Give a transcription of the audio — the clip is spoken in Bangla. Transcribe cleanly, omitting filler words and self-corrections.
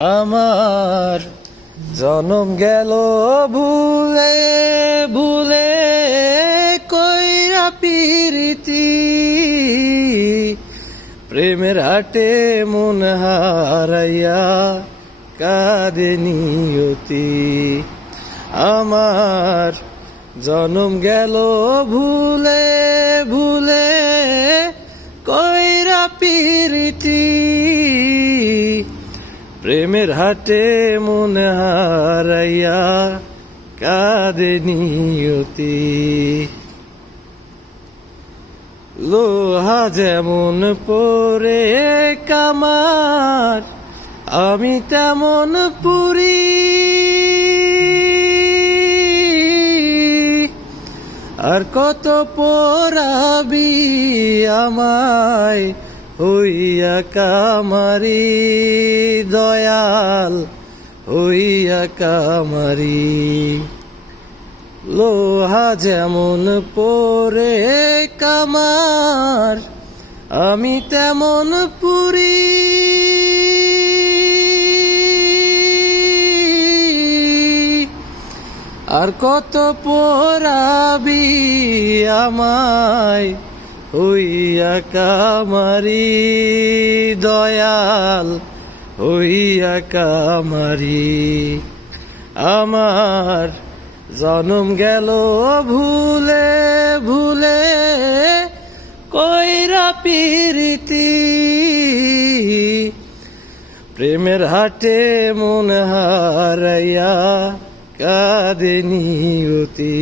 আমার জনম গেল ভুলে ভুলে কইরা পিরিতি প্রেমের হাটে মন হারাইয়া কাঁদে নিয়তি। আমার জনম গেল ভুলে ভুলে কইরা পিরিতি প্রেমের হাটে মন হারাইয়া কাঁদে নিয়তি। লোহা যেমন পরে কামার আমি তেমন পুরি, আর কত পোড়াবি আমায় হইয়া কামারি দয়াল হইয়া কামারি। লোহা যেমন পরে কামার আমি তেমন পুরি, আর কত পোড়াবি আমায় হইয়া কামারি দয়াল হইয়া কামারি। আমার জনম গেল ভুলে ভুলে কইরা পিরিতি প্রেমের হাটে মন হারাইয়া কাঁদে নিয়তি।